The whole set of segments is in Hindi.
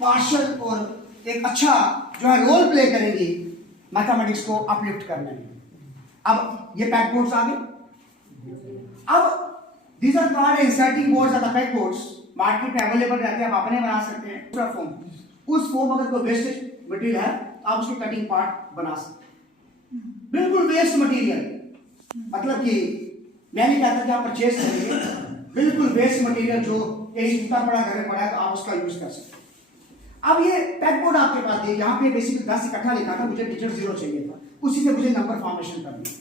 पार्शल और एक अच्छा जो है रोल प्ले करेंगे मैथमेटिक्स को अपलिफ्ट करने में। अब ये पैक बोर्ड्स आ गए। अब these are called inserting boards or the pack boards market में अवेलेबल रहते हैं, आप अपने बना सकते हैं। दूसरा फॉर्म, उस फॉर्म अगर कोई वेस्टेज मटेरियल है आप उसकी कटिंग पार्ट बना सकते हैं, बिल्कुल वेस्ट मटेरियल। मतलब कि मैं नहीं कहता कि आप परचेज करेंगे, बिल्कुल वेस्ट मटेरियल जो एक जूता पड़ा घर में पड़ा है तो आप उसका यूज कर सकते हैं। अब ये पैक बोर्ड आपके पास है, यहाँ पे बेसिकली 10 इकट्ठा लिखा था, मुझे डिजिट 0 चाहिए था, उसी से मुझे नंबर फॉर्मेशन कर दिया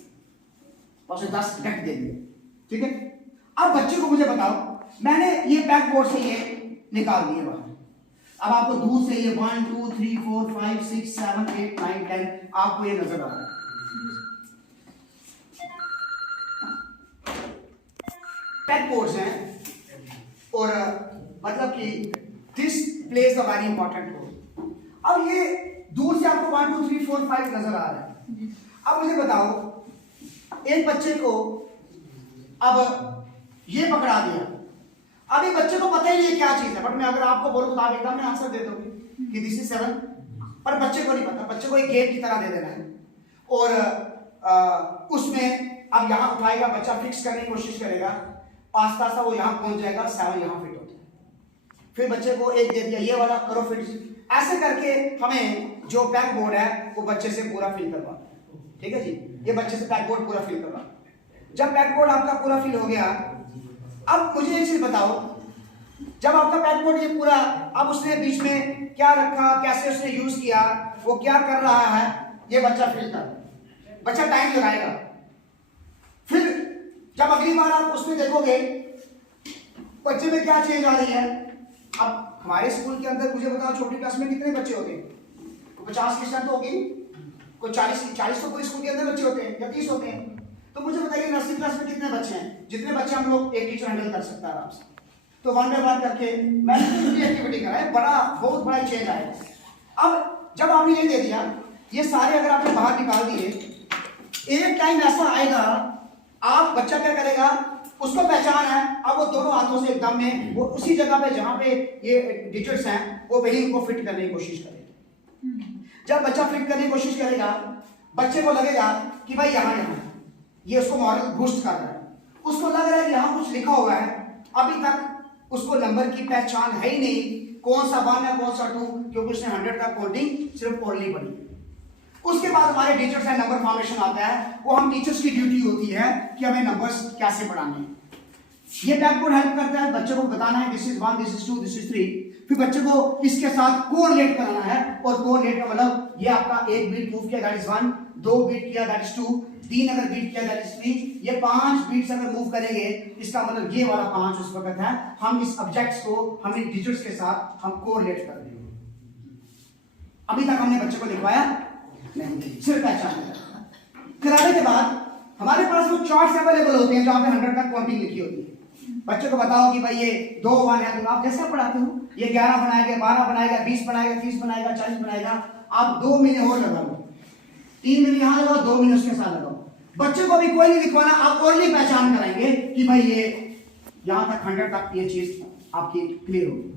और 10 डिडक्ट दे दिए। ठीक है, अब बच्चे को मुझे बताओ, मैंने ये पैक बोर्ड से ये निकाल दिए बाहर। अब आपको दूर से ये 1 2 3 4 5 6 7 8 9 10 आपको ये नजर आ रहा है। पैक बोर्ड्स हैं और मतलब कि this plays a very important role. अब ये दूर से आपको 1 2 3 4 5 नजर आ रहा है। अब मुझे बताओ, एक बच्चे को अब ये पकड़ा दिया, अभी बच्चे को पता ही नहीं है क्या चीज है, बट मैं अगर आपको बोलूं तो आप एकदम में आंसर दे दोगे कि दिस इज 7, पर बच्चे को नहीं पता। बच्चे को एक गेम की तरह दे देना है और उसमें अब यहां उठाएगा, बच्चा फिक्स करने की कोशिश करेगा, पास्ता सा वो यहां पहुंच जाएगा, 7 यहां फिट होता है। फिर बच्चे को एक दे दिया, ये वाला करो फिट। ऐसे करके हमें जो पैक बोर्ड है वो बच्चे से पूरा फिल करवा। ठीक है जी, ये बच्चे से पैक बोर्ड पूरा फिल करवा। जब पैक बोर्ड आपका पूरा फिल हो गया, अब मुझे एक चीज बताओ, जब आपका पैक बोर्ड ये पूरा, अब उसने बीच में क्या रखा, कैसे उसने यूज किया, वो क्या कर रहा है, ये बच्चा फिल कर, बच्चा टाइम लगाएगा। फिर जब अगली बार आप उसमें देखोगे बच्चे में क्या चेंज आ रही है। अब हमारे स्कूल के अंदर मुझे बताओ, छोटी क्लास में कितने बच्चे होते हैं? 50 की स्ट्रेंथ होगी, कोई 40 तो पूरे स्कूल के अंदर बच्चे होते हैं या 30 होते हैं। तो मुझे बताइए नर्सरी क्लास में कितने बच्चे हैं? जितने बच्चे हम लोग एक टीचर हैंडल कर सकता है आराम से। तो 1 बाय 1 करके मैंने एक्टिविटी कराए, बहुत बड़ा चेंज आया। अब जब आपने ये दे दिया, ये सारे अगर आपने बाहर निकाल दिए, एक टाइम ऐसा आएगा आप बच्चा क्या करेगा, उसको पहचान है, अब वो दोनों हाथों से एकदम में वो उसी जगह पे जहां पे ये डिजिट्स हैं वो वही उनको फिट करने की कोशिश करेगा। जब बच्चा फिट करने की कोशिश करेगा, बच्चे को लगेगा कि भाई यहाँ ये उसको मॉरल बूस्ट कर रहा है, उसको लग रहा है कि यहाँ कुछ लिखा हुआ है। अभी तक उसको नंबर की पहचान है ही नहीं, कौन सा 1 है कौन सा 2, क्योंकि उसने 100 तक काउंटिंग सिर्फ ओरली पढ़ी। उसके बाद हमारे टीचर्स है, नंबर फॉर्मेशन आता है, वो हम टीचर्स की ड्यूटी होती है कि हमें नंबर्स कैसे पढ़ाने हैं। ये पैक बोर्ड हेल्प करता है, बच्चे को बताना है this is 1, this is 2, this is 3। फिर बच्चे को इसके साथ कोरिलेट कराना है, और कोरिलेट का मतलब ये आपका एक बीट मूव किया दैट इज 1, 2 बीट किया दैट इज 2, 3 अगर बीट किया दैट इज 3, ये 5 बीट्स अगर मूव करेंगे इसका मतलब ये वाला 5 उस वक्त है। हम इस ऑब्जेक्ट्स को हमने डिजिट्स के साथ हम कोरिलेट कर देंगे। अभी तक हमने बच्चे को लिखवाया नहीं, सिर्फ पहचान कराने के बाद हमारे पास वो चार्ट्स अवेलेबल होते हैं जहां पे 100 तक काउंटिंग लिखी होती है। बच्चे को बताओ कि भाई ये 2 1 है, तो आप जैसा पढ़ाते हो, ये 11 बनाएगा, 12 बनाएगा, 20 बनाएगा, 30 बनाएगा, 40 बनाएगा। आप 2 महीने और लगाओ, 3 महीने यहाँ लगाओ, 2 महीने उसके साथ लगाओ। बच्चे को भी कोई नहीं लिखवाना, आप और नहीं पहचान कराएंगे कि भाई ये यहाँ तक 100 तक ये चीज आपकी क्लियर होगी।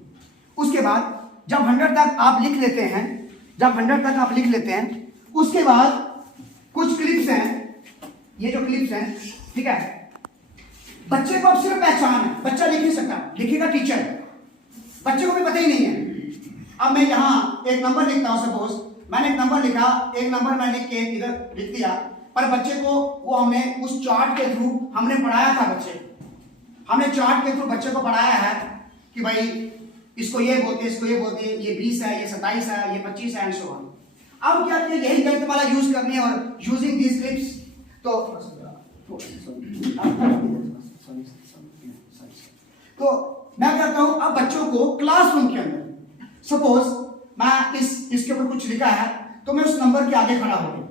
उसके बाद जब 100 तक आप लिख लेते हैं, जब 100 तक आप लिख लेते हैं, उसके बाद कुछ क्लिप्स हैं, ये जो क्लिप्स हैं, ठीक है, बच्चे को अब सिर्फ पहचान है, बच्चा लिख नहीं सकता, लिखेगा टीचर, बच्चे को भी पता ही नहीं है। अब मैं यहाँ एक नंबर लिखता हूँ, सपोज मैंने एक नंबर लिखा, एक नंबर मैं लिख के इधर लिख दिया, पर बच्चे को वो हमने उस चार्ट के थ्रू हमने पढ़ाया था, हमने चार्ट के थ्रू बच्चे को पढ़ाया है कि भाई इसको ये बोलते हैं, इसको ये बोलते हैं, ये 20 है, ये 27 है, ये 25 है एंड सो ऑन। अब क्या किया, यही गणितमाला यूज करनी है और यूजिंग दिस क्लिप्स। तो मैं कहता हूं अब बच्चों को क्लासरूम के अंदर, सपोज मैं इसके ऊपर कुछ लिखा है तो मैं उस नंबर के आगे खड़ा हो गया,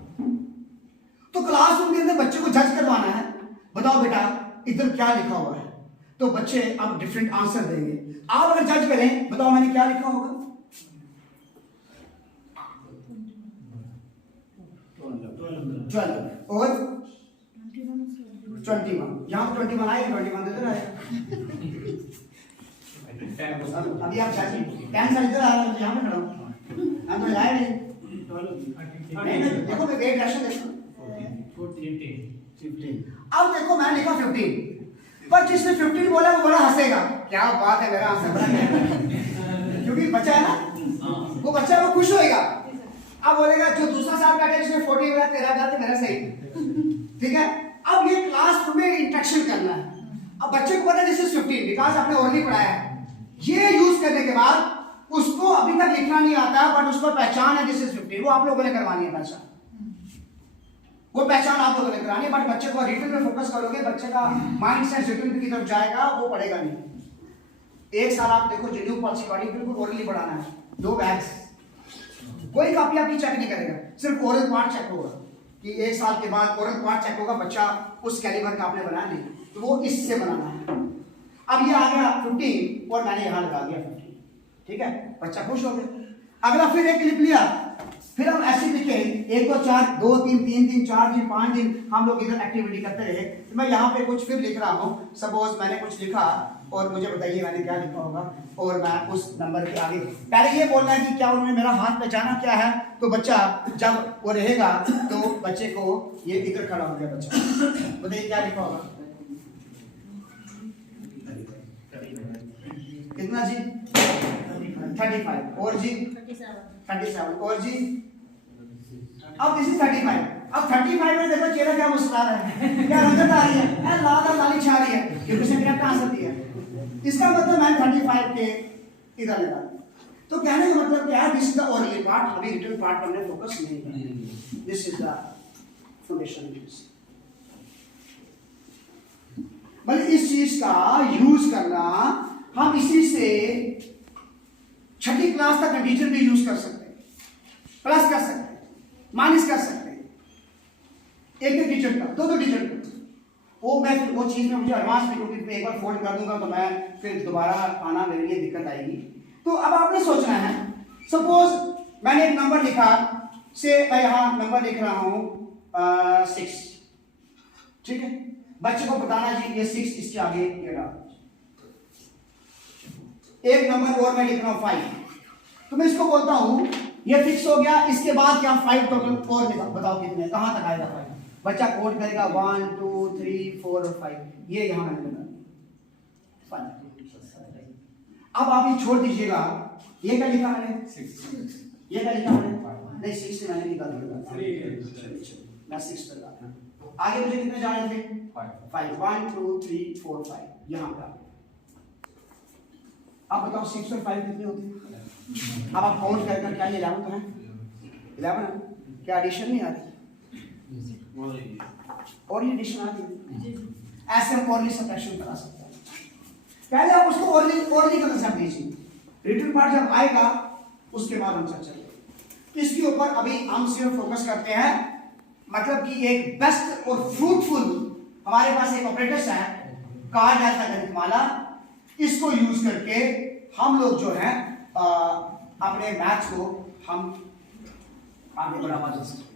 तो क्लासरूम के अंदर बच्चे को जज करवाना है, बताओ बेटा इधर क्या लिखा हुआ है, तो बच्चे अब डिफरेंट आंसर देंगे। आप अगर जज करें, बताओ मैंने क्या लिखा होगा, 12 और 21, यहां 21 आएगा, 21 इधर आएगा। अभी आप चाहिए 10 साल इधर आ रहा है, यहाँ पे खड़ा हूँ, हम तो जाए नहीं। देखो मैं वेट रेशो देखो 15। अब देखो मैंने लिखा 15, पर जिसने 15 बोला वो बड़ा हंसेगा, क्या बात है मेरा आंसर बड़ा है, क्योंकि बच्चा है ना, वो बच्चा वो खुश होएगा। अब बोलेगा जो दूसरा साल बैठा है जिसने 40 बोला तेरा गलत मेरा सही, ठीक है। अब ये क्लास में इंटरेक्शन करना है। अब बच्चे को पता है दिस इज 15 बिकॉज़ आपने ऑलरेडी पढ़ाया है। ये यूज करने के बाद उसको अभी तक लिखना नहीं आता, बट उसको पहचान है दिस इज 15, वो आप लोगों ने करवानी है पहचान, वो पहचान आप लोगों ने करानी है। बट बच्चे को रिटन पे फोकस करोगे, बच्चे का माइंड सेट रिटन की तरफ जाएगा, वो पढ़ेगा नहीं। एक साल आप देखो जेन्यू पॉलिसी वाली बिल्कुल ओरली पढ़ाना है, 2 बैग्स, कोई कॉपी आपकी चेक नहीं करेगा, सिर्फ ओरल पार्ट चेक होगा कि 1 साल के बाद ओरल पार्ट चेक होगा, बच्चा उस कैलिबर का आपने बनाया नहीं, तो वो इससे बनाना है। अब ये आ गया 15 और मैंने यहां लगा दिया 15, ठीक है, बच्चा खुश हो गया। अगला फिर एक क्लिप लिया, फिर हम ऐसे लिखे 1 2 4 2 3 3 दिन 4 दिन 5 दिन हम लोग इधर एक्टिविटी करते रहे। तो मैं यहाँ पे कुछ फिर लिख रहा हूँ, सपोज मैंने कुछ लिखा और मुझे बताइए मैंने क्या लिखा होगा, और मैं उस नंबर के आगे पहले ये बोलना है कि क्या उन्होंने मेरा हाथ पहचाना क्या है। तो बच्चा जब वो रहेगा तो बच्चे को ये इधर खड़ा हो गया बच्चा, बताइए क्या लिखा होगा, कितना जी 35, और जी 37, और जी अब दिस इज 35। अब 35 में देखो चेहरा क्या मुस्कुरा रहा है, क्या रंगत आ रही है, लाल लाली छा रही है, क्योंकि उसने करेक्ट आंसर दिया। इसका मतलब मैं 35 के इधर लगा। तो कहने का मतलब क्या है, this is the orally part, अभी रिटन पार्ट पर हमने फोकस नहीं किया, दिस इज द फाउंडेशन। मतलब इस चीज का यूज करना हम इसी से 6ठी क्लास तक इंटीजर भी यूज कर सकते हैं, प्लस कर सकते हैं, माइनस कर सकते हैं, एक डिजिट का 2 डिजिट का। वो चीज में मुझे एडवांस में, क्योंकि एक बार फोल्ड कर दूंगा तो मैं फिर दोबारा आना मेरे लिए दिक्कत आएगी। तो अब आपने सोचना है, सपोज मैंने एक नंबर लिखा, से मैं यहां नंबर लिख रहा हूं 6, ठीक है। बच्चे को बताना जी ये 6 इसके आगे ये डाल, एक नंबर और मैं लिख रहा हूं 5, तो मैं इसको बोलता हूं ये फिक्स हो गया, इसके बाद क्या 5 टोटल और बताओ कितने, कहां तक आएगा 5, बच्चा कोड करेगा 1 2 3 4 और 5, ये यहां आएगा 5। अब आप ये छोड़ दीजिएगा, ये क्या लिखा मैंने 6, ये क्या लिखा मैंने नहीं 6 से मैंने निकाल दिया, मैं 6 पर लगा। आगे मुझे कितने जाने थे 5, 1 2 3 4 5 यहां पर। आप बताओ 6 और 5 कितने होते हैं, अब आप काउंट कर क्या ये 11 तो है, 11 है, क्या एडिशन नहीं आ रही और ये एडिशन आ रही है, ऐसे हम ओरली सब्ट्रैक्शन करा सकते हैं। पहले आप उसको ओरली का कंसेप्ट दीजिए, रिटन पार्ट जब आएगा उसके बाद हम चर्चा करेंगे। इसके ऊपर अभी हम सिर्फ फोकस करते हैं, मतलब कि एक बेस्ट और फ्रूटफुल हमारे पास एक ऑपरेटर्स है कार्ड ऐसा गणितमाला, इसको यूज करके हम लोग जो है अपने मैथ्स को हम आगे बढ़ा सकते हैं।